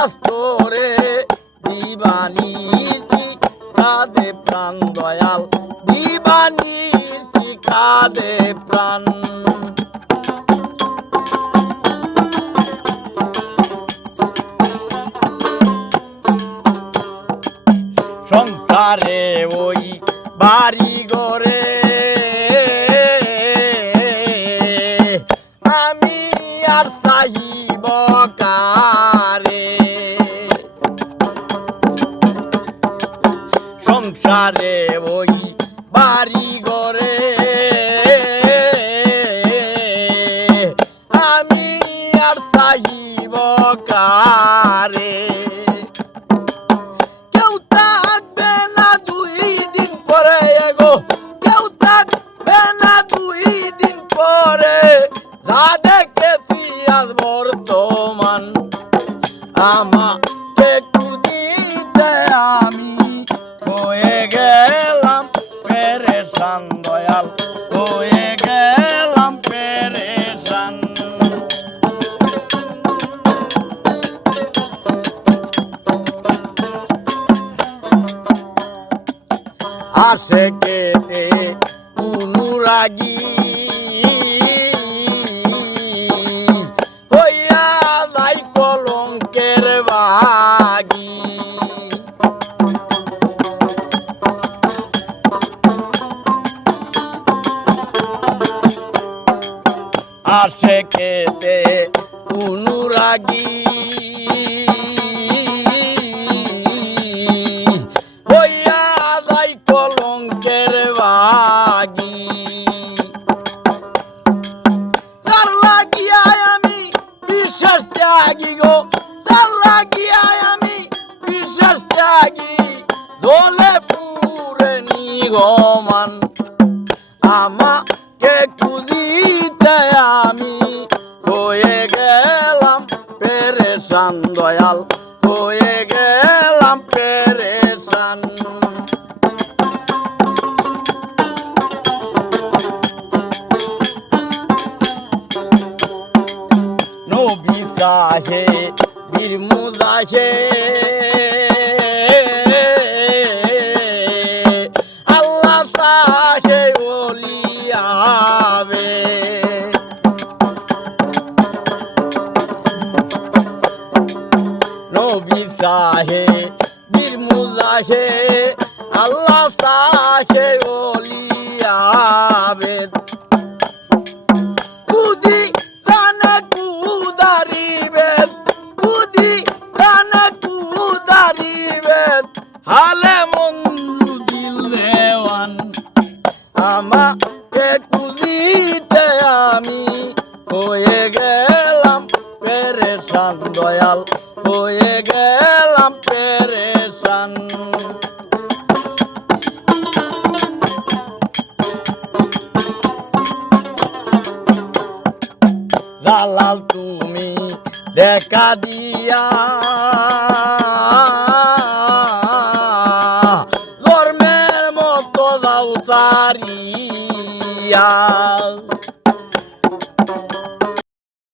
কাজ করে দিবানিশি কাঁদে প্রাণ দয়াল দিবানিশি কাঁদে প্রাণ সংসারে ওই বাড়ি ঘরে আমি আর চাইব কারে সংসারে ওই বাড়ি ঘরে আমি আর চাইব কারে বর্তমান আমাকে দিতে আমি হয়ে গেলাম পেরেশান দয়াল হয়ে গেলাম পেরেশান আসে কেতে অনুরাগী আসে কেতে অনুরাগী হইয়া যাই কলঙ্কের বাগী তার লাগিয়ায় আমি বিশ্বাস ত্যাগী গো তার লাগিয়ায় আমি বিশ্বাস ত্যাগী দলে পুরে নিগমান আমাকে খুঁজিতে আমি হয়ে গেলাম পেরেশান দয়াল হয়ে গেলাম পেরেশান নবী সাহে বীর মুজাহে আল্লাহ সাহে ওলিয়াবে নবী সাহে বীর মুজাহে আল্লাহ সাহে ওলিয়াবে কুদি কানে কুদারিবে কুদি কানে কুদারিবে হালে মন্দু দিল দেওয়ান আমাকে কুদিতে আমি হয়ে গেলাম পেরেশান দয়াল হয়ে গেলাম পেরেশান দালাল তুমি দেখা দিয়া ধর্মের মতো যাও সারিয়া